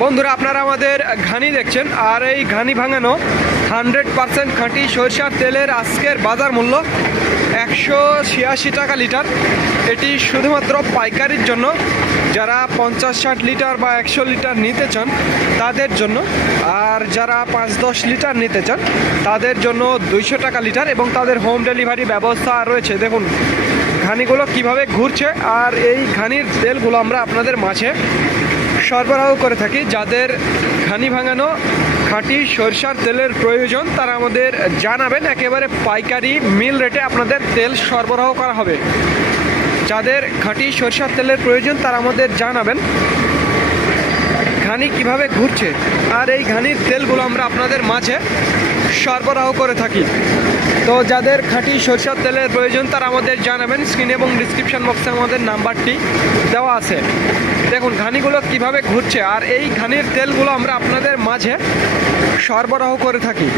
বন্ধুরা, আপনারা আমাদের ঘানি দেখছেন, আর এই ঘানি ভাঙানো হান্ড্রেড পার্সেন্ট খাঁটি সরিষার তেলের আজকের বাজার মূল্য একশো ছিয়াশি টাকা লিটার। এটি শুধুমাত্র পাইকারির জন্য। যারা পঞ্চাশ ষাট লিটার বা একশো লিটার নিতে চান, তাদের জন্য। আর যারা পাঁচ দশ লিটার নিতে চান, তাদের জন্য দুইশো টাকা লিটার এবং তাদের হোম ডেলিভারি ব্যবস্থা রয়েছে। দেখুন, ঘানিগুলো কীভাবে ঘুরছে, আর এই ঘানির তেলগুলো আমরা আপনাদের মাঝে সরবরাহ করে থাকি, যাদের ঘানি ভাঙানো খাঁটি সরষার তেলের প্রয়োজন, তারা আমাদের জানাবেন। একেবারে পাইকারি মিল রেটে আপনাদের তেল সরবরাহ করা হবে। যাদের খাঁটি সরষার তেলের প্রয়োজন, তারা আমাদের জানাবেন। ঘানি কীভাবে ঘুরছে আর এই ঘানির তেলগুলো আমরা আপনাদের মাঝে সরবরাহ করে থাকি। তো যাদের খাঁটি সরষের তেলের প্রয়োজন, তারা আমাদের জানাবেন। স্ক্রিন এবং ডিসক্রিপশন বক্সে আমাদের নাম্বারটি দেওয়া আছে। দেখুন ঘানিগুলো কীভাবে ঘুরছে আর এই ঘানির তেলগুলো আমরা আপনাদের মাঝে সরবরাহ করে থাকি।